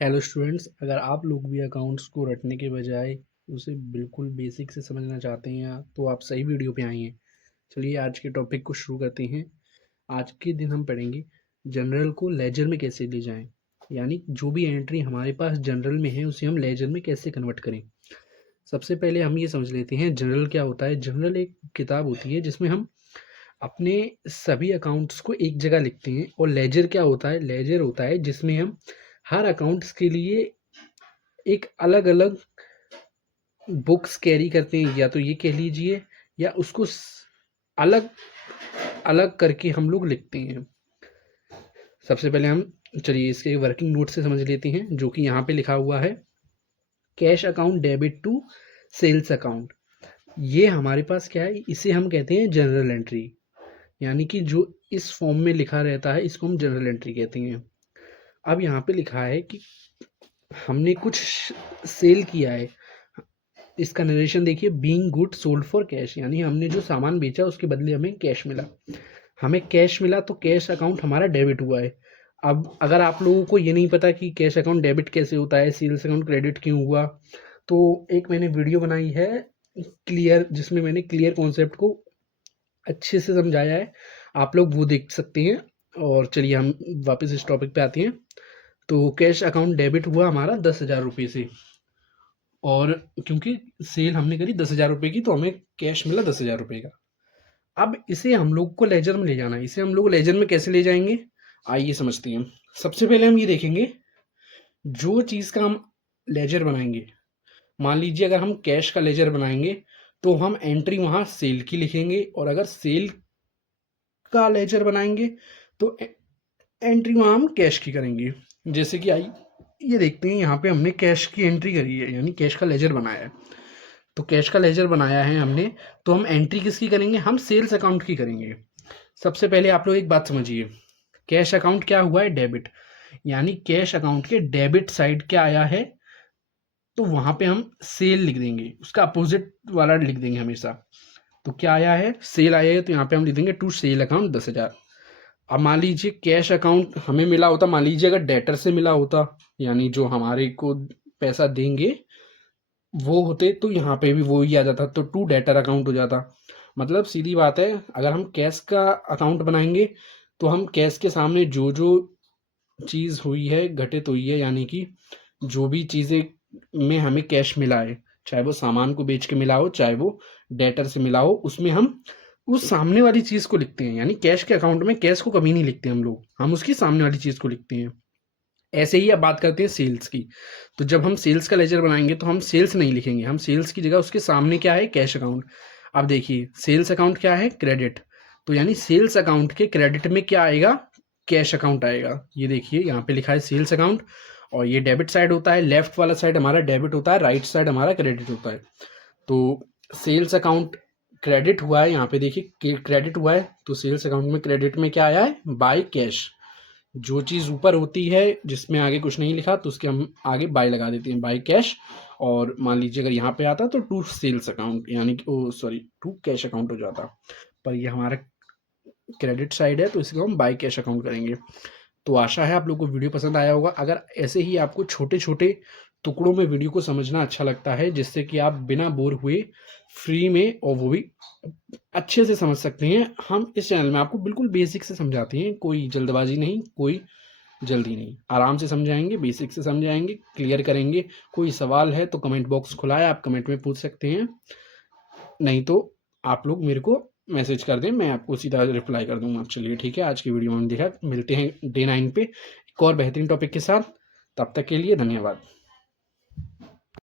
Hello students, अगर आप लोग भी अकाउंट्स को रटने के बजाय उसे बिल्कुल बेसिक से समझना चाहते हैं तो आप सही वीडियो पे आए हैं। चलिए आज के टॉपिक को शुरू करते हैं। आज के दिन हम पढ़ेंगे जनरल को लेजर में कैसे ले जाएं, यानी जो भी एंट्री हमारे पास जनरल में है उसे हम लेजर में कैसे कन्वर्ट करें। सबसे पहले हम ये समझ लेते हैं जनरल क्या होता है। जनरल एक किताब होती है जिसमें हम अपने सभी अकाउंट्स को एक जगह लिखते हैं। और लेजर क्या होता है? लेजर होता है जिसमें हम हर अकाउंट्स के लिए एक अलग अलग बुक्स कैरी करते हैं, या तो ये कह लीजिए, या उसको अलग अलग करके हम लोग लिखते हैं। सबसे पहले हम चलिए इसके वर्किंग नोट से समझ लेते हैं, जो कि यहाँ पे लिखा हुआ है cash account debit to sales account. ये हमारे पास क्या है, इसे हम कहते हैं जनरल एंट्री, यानी कि जो इस फॉर्म में लिखा रहता है इसको हम जनरल एंट्री कहते हैं। अब यहाँ पे लिखा है कि हमने कुछ सेल किया है। इसका नरेशन देखिए, being good sold for cash, यानी हमने जो सामान बेचा उसके बदले हमें कैश मिला। हमें कैश मिला तो कैश अकाउंट हमारा डेबिट हुआ है। अब अगर आप लोगों को ये नहीं पता कि कैश अकाउंट डेबिट कैसे होता है, सेल्स अकाउंट क्रेडिट क्यों हुआ, तो एक मैंने वीडियो बनाई है क्लियर, जिसमें मैंने क्लियर कॉन्सेप्ट को अच्छे से समझाया है, आप लोग वो देख सकते हैं। और चलिए हम वापस इस टॉपिक पे आते हैं। तो कैश अकाउंट डेबिट हुआ हमारा 10,000 रुपये से, और क्योंकि सेल हमने करी 10,000 रुपये की तो हमें कैश मिला 10,000 रुपये का। अब इसे हम लोग को लेजर में ले जाना है। इसे हम लोग लेजर में कैसे ले जाएंगे, आइए समझते हैं। सबसे पहले हम ये देखेंगे, जो चीज़ का हम लेजर बनाएंगे, मान लीजिए अगर हम कैश का लेजर बनाएंगे तो हम एंट्री वहाँ सेल की लिखेंगे, और अगर सेल का लेजर बनाएंगे तो एंट्री वहाँ हम कैश की करेंगे। जैसे कि आई ये देखते हैं, यहाँ पे हमने कैश की एंट्री करी है, यानी कैश का लेजर बनाया है। तो कैश का लेजर बनाया है हमने, तो हम एंट्री किसकी करेंगे, हम सेल्स अकाउंट की करेंगे। सबसे पहले आप लोग एक बात समझिए, कैश अकाउंट क्या हुआ है, डेबिट, यानी कैश अकाउंट के डेबिट साइड क्या आया है, तो वहां पे हम सेल लिख देंगे, उसका अपोजिट वाला लिख देंगे हमेशा। तो क्या आया है, सेल आया है, तो यहाँ पे हम लिख देंगे टू सेल अकाउंट 10,000। अब मान लीजिए कैश अकाउंट हमें मिला होता, मान लीजिए अगर डेटर से मिला होता, यानी जो हमारे को पैसा देंगे वो होते, तो यहाँ पे भी वो ही आ जाता, तो टू डेटर अकाउंट हो जाता। मतलब सीधी बात है, अगर हम कैश का अकाउंट बनाएंगे तो हम कैश के सामने जो जो चीज़ हुई है घटित हुई है, यानी कि जो भी चीज़ें में हमें कैश मिला है, चाहे वो सामान को बेच के मिला हो, चाहे वो डेटर से मिला हो, उसमें हम उस सामने वाली चीज़ को लिखते हैं। यानी कैश के अकाउंट में कैश को कभी नहीं लिखते हम लोग, हम उसकी सामने वाली चीज़ को लिखते हैं। ऐसे ही अब बात करते हैं सेल्स की। तो जब हम सेल्स का लेजर बनाएंगे तो हम सेल्स नहीं लिखेंगे, हम सेल्स की जगह उसके सामने क्या है, कैश अकाउंट। अब देखिए सेल्स अकाउंट क्या है, क्रेडिट, तो यानी सेल्स अकाउंट के क्रेडिट में क्या आएगा, कैश अकाउंट आएगा। ये देखिए यहाँ पे लिखा है सेल्स अकाउंट, और ये डेबिट साइड होता है, लेफ्ट वाला साइड हमारा डेबिट होता है, राइट साइड हमारा क्रेडिट होता है। तो सेल्स अकाउंट क्रेडिट हुआ है, यहाँ पे देखिए क्रेडिट हुआ है, तो सेल्स अकाउंट में क्रेडिट में क्या आया है, बाय कैश। जो चीज़ ऊपर होती है जिसमें आगे कुछ नहीं लिखा तो उसके हम आगे बाय लगा देते हैं, बाय कैश। और मान लीजिए अगर यहाँ पे आता तो टू सेल्स अकाउंट, यानी कि ओ सॉरी टू कैश अकाउंट हो जाता, पर ये हमारा क्रेडिट साइड है तो इसको हम बाय कैश अकाउंट करेंगे। तो आशा है आप लोगों को वीडियो पसंद आया होगा। अगर ऐसे ही आपको छोटे छोटे टुकड़ों में वीडियो को समझना अच्छा लगता है, जिससे कि आप बिना बोर हुए फ्री में और वो भी अच्छे से समझ सकते हैं, हम इस चैनल में आपको बिल्कुल बेसिक से समझाते हैं। कोई जल्दबाजी नहीं, कोई जल्दी नहीं, आराम से समझाएंगे, बेसिक से समझाएंगे, क्लियर करेंगे। कोई सवाल है तो कमेंट बॉक्स खुला है, आप कमेंट में पूछ सकते हैं, नहीं तो आप लोग मेरे को मैसेज कर दें, मैं आपको सीधा रिप्लाई कर दूंगा। चलिए ठीक है, आज की वीडियो में देखा, मिलते हैं डे 9 पे एक और बेहतरीन टॉपिक के साथ। तब तक के लिए धन्यवाद।